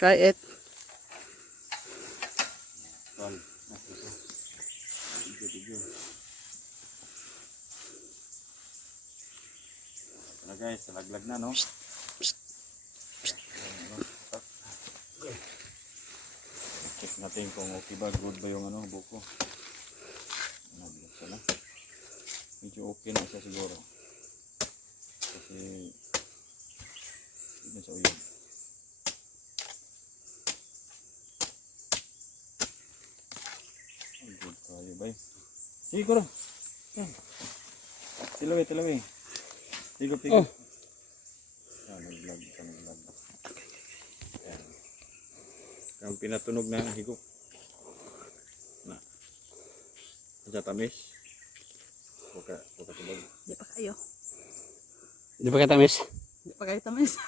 Try it. Tol. Video. Ito na guys, talaglag na no. Check natin kung okay ba, good ba yung ano, buko. Nabuksan na. Medyo okay na siya siguro. Kasi hindi sa uyan. Ang good tayo ba eh. Sige ko rin. Tilawi. Tigop. Oh. Naglag. Ayan. Ang pinatunog na higop. Na. Ang tamis. Buka tubag. Di pa kayo. Di ba katamis? Di pa kayo tamis.